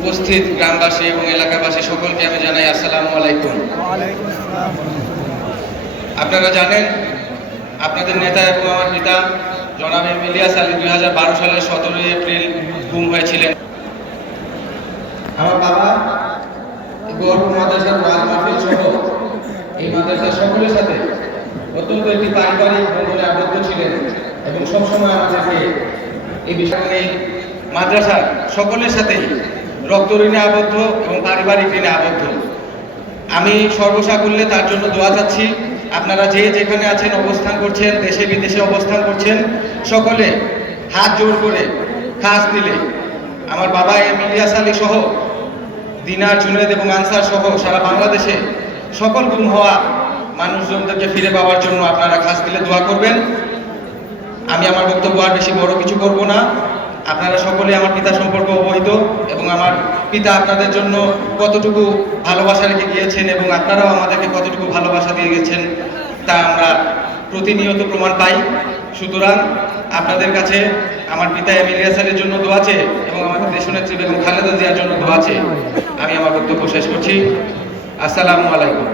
উপস্থিত গ্রামবাসী এবং এলাকাবাসী সকলকে আমি জানাই আসসালামু আলাইকুম। আপনারা জানেন আপনাদের নেতা এবং আমার পিতা জনাব ইলিয়াস আলী 2012 সালের 17 এপ্রিল গুম হয়েছিলেন। আমার বাবা গর্ব মাদ্রাসার ওয়াজ মাহফিল সহ এই মাদ্রাসার সকলের সাথে অত্যন্ত একটি পারিবারিক বন্ধনে আবদ্ধ ছিলেন এবং সবসময় আমাদেরকে এই বিষয়ে মাদ্রাসার সকলের সাথেই রক্ত ঋণে আবদ্ধ এবং পারিবারিক ঋণে আবদ্ধ। আমি সর্বসাকুল্যে তার জন্য দোয়া চাচ্ছি। আপনারা যে যেখানে আছেন, অবস্থান করছেন, দেশে বিদেশে অবস্থান করছেন, সকলে হাত জোড় করে খাস দিলে আমার বাবা ইলিয়াস আলী সহ দিনার, জুনেদ এবং আনসার সহ সারা বাংলাদেশে সকল গুম হওয়া মানুষজনদেরকে ফিরে পাওয়ার জন্য আপনারা খাস দিলে দোয়া করবেন। আমি আমার বক্তব্য আর বেশি বড় কিছু করব না। আপনারা সকলে আমার পিতা সম্পর্কে অবহিত এবং আমার পিতা আপনাদের জন্য কতটুকু ভালোবাসা রেখে গিয়েছেন এবং আপনারাও আমাদেরকে কতটুকু ভালোবাসা দিয়ে গেছেন তা আমরা প্রতিনিয়ত প্রমাণ পাই। সুতরাং আপনাদের কাছে আমার পিতা ইলিয়াস আলীর জন্য দোয়া চেয়ে এবং আমাদের দেশনেত্রী বেগম খালেদা জিয়ার জন্য দোয়া চেয়ে আমি আমার বক্তব্য শেষ করছি। আসসালামু আলাইকুম।